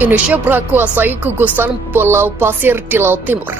Indonesia berhak kuasai gugusan Pulau Pasir di Laut Timur.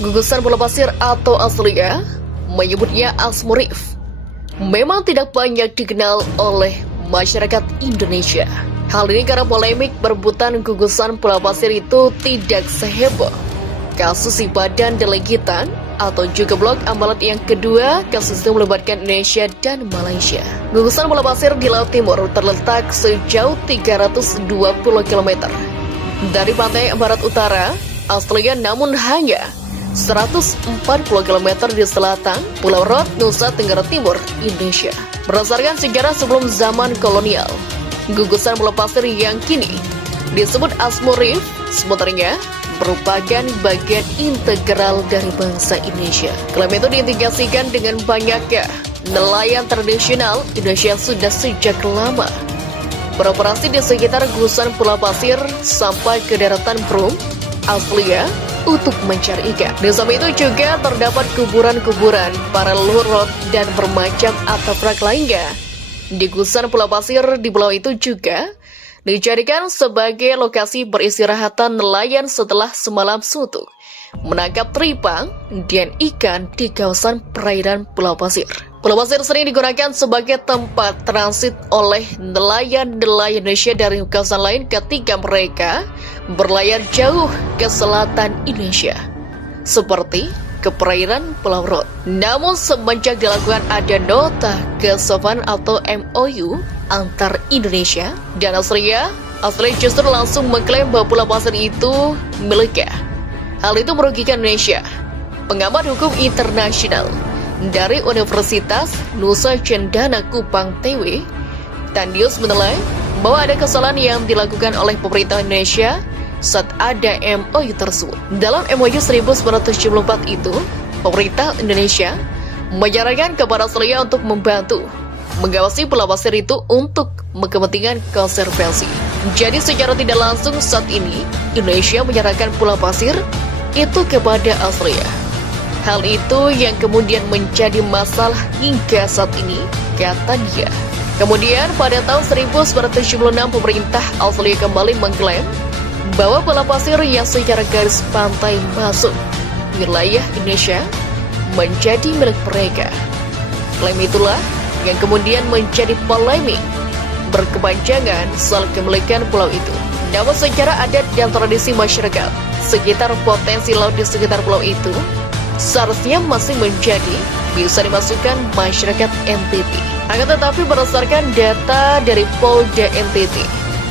Gugusan Pulau Pasir atau aslinya menyebutnya Asmorif memang tidak banyak dikenal oleh masyarakat Indonesia. Hal ini karena polemik perebutan gugusan Pulau Pasir itu tidak seheboh kasus si Badan Delegitan atau juga blok Ambalat yang kedua, kasus itu melibatkan Indonesia dan Malaysia. Gugusan Pulau Pasir di Laut Timur terletak sejauh 320 km dari pantai barat utara aslinya, namun hanya 140 km di selatan Pulau Rot, Nusa Tenggara Timur, Indonesia. Berdasarkan sejarah sebelum zaman kolonial, gugusan Pulau Pasir yang kini disebut Asmorif sebenarnya merupakan bagian integral dari bangsa Indonesia. Klaim itu diintegrasikan dengan banyaknya nelayan tradisional Indonesia yang sudah sejak lama beroperasi di sekitar gugusan Pulau Pasir sampai ke daratan Brum, Australia, untuk mencari ikan. Di samping itu juga terdapat kuburan-kuburan para leluhur Rot dan bermacam artefak lainnya. Di gugusan Pulau Pasir di pulau itu juga dijadikan sebagai lokasi beristirahatan nelayan setelah semalam suntuk menangkap teripang dan ikan di kawasan perairan Pulau Pasir. Pulau Pasir sering digunakan sebagai tempat transit oleh nelayan-nelayan Indonesia dari kawasan lain ketika mereka berlayar jauh ke selatan Indonesia, seperti ke perairan Pulau Rot. Namun semenjak dilakukan ada nota kesopanan atau MOU antar Indonesia dan Australia justru langsung mengklaim bahwa Pulau Pasir itu miliknya. Hal itu merugikan Indonesia. Pengamat hukum internasional dari Universitas Nusa Cendana Kupang TW, Tandius menilai bahwa ada kesalahan yang dilakukan oleh pemerintah Indonesia saat ada MOU tersebut. Dalam MOU 1974 itu, pemerintah Indonesia menyarankan kepada Australia untuk membantu mengawasi Pulau Pasir itu untuk kepentingan konservasi. Jadi secara tidak langsung saat ini Indonesia menyerahkan Pulau Pasir itu kepada Australia. Hal itu yang kemudian menjadi masalah hingga saat ini, kata dia. Kemudian pada tahun 1976 pemerintah Australia kembali mengklaim bahwa Pulau Pasir yang secara garis pantai masuk wilayah Indonesia menjadi milik mereka. Klaim itulah yang kemudian menjadi polemik berkepanjangan soal kepemilikan pulau itu. Namun secara adat dan tradisi masyarakat sekitar potensi laut di sekitar pulau itu seharusnya masih menjadi bisa dimasukkan masyarakat NTT. Akan tetapi berdasarkan data dari Polda NTT,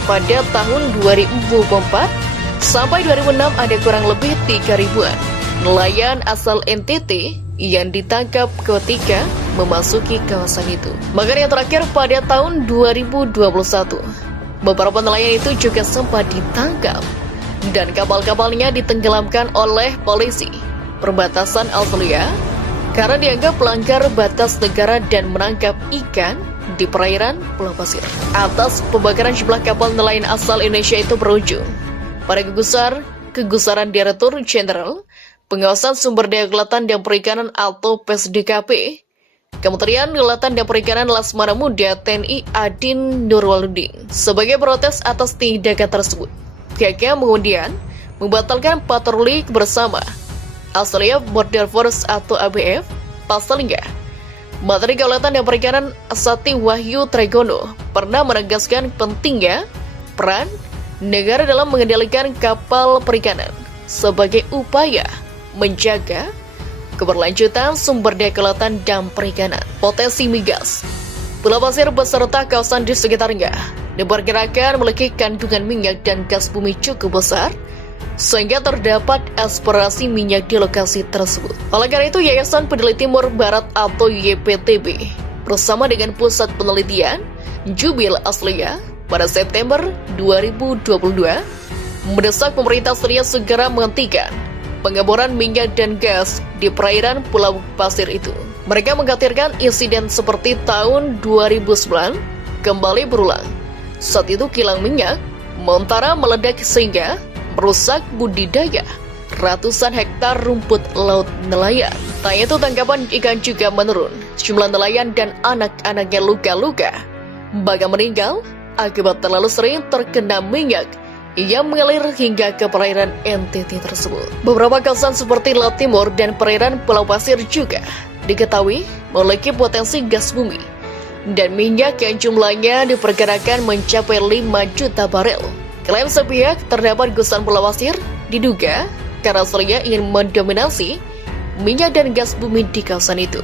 pada tahun 2004 sampai 2006 ada kurang lebih 3.000-an nelayan asal NTT yang ditangkap ketika memasuki kawasan itu. Bahkan yang terakhir pada tahun 2021, beberapa nelayan itu juga sempat ditangkap dan kapal-kapalnya ditenggelamkan oleh polisi perbatasan Australia karena dianggap melanggar batas negara dan menangkap ikan di perairan Pulau Pasir. Atas pembakaran jumlah kapal nelayan asal Indonesia itu berujung pada kegusaran Direktur Jenderal Pengawasan Sumber Daya Kelautan dan Perikanan atau PSDKP, Kementerian Kelautan dan Perikanan Laksamana Muda TNI Adin Nurwaluddin. Sebagai protes atas tindakan tersebut, pihaknya kemudian membatalkan patroli bersama Australia Border Force atau ABF. Pasalnya, Menteri Kelautan dan Perikanan Sati Wahyu Tregono pernah menegaskan pentingnya peran negara dalam mengendalikan kapal perikanan sebagai upaya menjaga keberlanjutan sumber daya kelautan dan perikanan. Potensi migas Pulau Pasir beserta kawasan di sekitarnya diperkirakan memiliki kandungan minyak dan gas bumi cukup besar, sehingga terdapat eksplorasi minyak di lokasi tersebut. Oleh karena itu, Yayasan Peneliti Timur Barat atau YPTB bersama dengan Pusat Penelitian Jubil Aslia pada September 2022 mendesak pemerintah serius segera menghentikan pengeboran minyak dan gas di perairan Pulau Pasir itu. Mereka mengkhawatirkan insiden seperti tahun 2009 kembali berulang. Saat itu kilang minyak Montara meledak sehingga merusak budidaya ratusan hektar rumput laut nelayan. Tak itu tangkapan ikan juga menurun. Jumlah nelayan dan anak-anaknya luka-luka, bahkan meninggal akibat terlalu sering terkena minyak yang mengalir hingga ke perairan NTT tersebut. Beberapa kawasan seperti Laut Timur dan perairan Pulau Pasir juga diketahui memiliki potensi gas bumi dan minyak yang jumlahnya diperkirakan mencapai 5 juta barel. Klaim sepihak terdapat gusaran Pulau Pasir diduga karena Australia ingin mendominasi minyak dan gas bumi di kawasan itu.